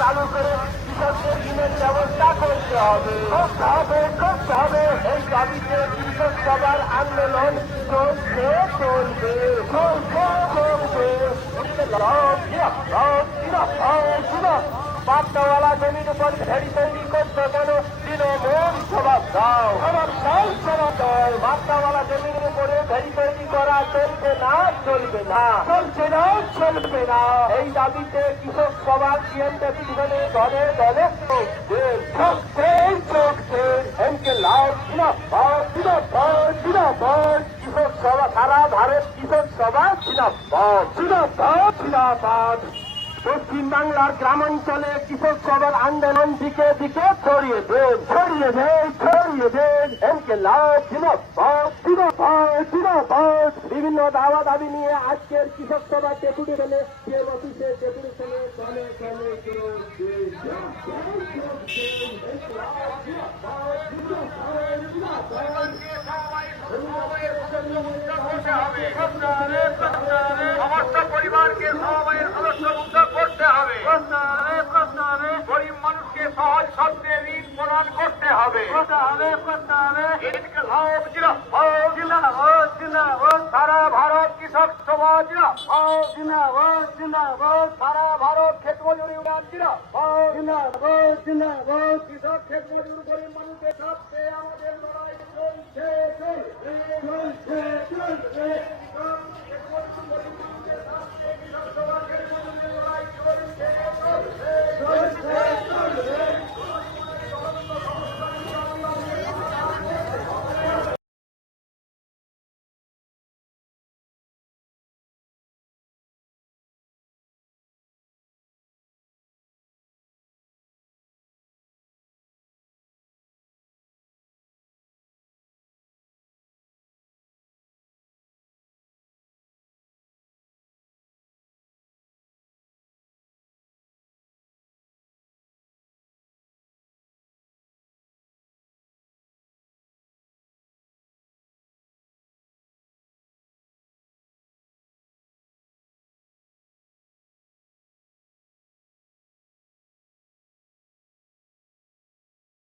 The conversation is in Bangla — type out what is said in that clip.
চালু করে কৃষকদের ঋণের ব্যবস্থা করতে হবে। এই দাবিতে কৃষক সভার আন্দোলন চলবে পাট্টাওয়ালা জমির উপর ভেড়ি তৈরি করতে কেন তৃণমূল জবাব দাও। পাট্টাওয়ালা জমির উপরে ভেড়ি তৈরি করা চলবে না। এই দাবিতে কৃষক সভা সিএনডি দলে দলে কৃষক সভা সারা ভারত কৃষক সভা জিন্দাবাদ। পশ্চিম বাংলার গ্রামাঞ্চলে কৃষক সভার আন্দোলন দিকে দিকে ছড়িয়ে দেন। বিভিন্ন দাওয়া দাবি নিয়ে আজকের কৃষক সভা ডেপুটি দলে অফিসে ডেপুটেশনে সমস্ত পরিবারকে সমবায়ের সদস্যভুক্ত করতে হবে। গরিব মানুষকে সহজ শর্তে ঋণ প্রদান করতে হবে। সারা ভারত কৃষক সভা সারা ভারত ক্ষেত মজুর ইউনিয়ন কৃষক ক্ষেত মজুর গরিব মানুষের সাথে আমাদের লড়াই চলছে।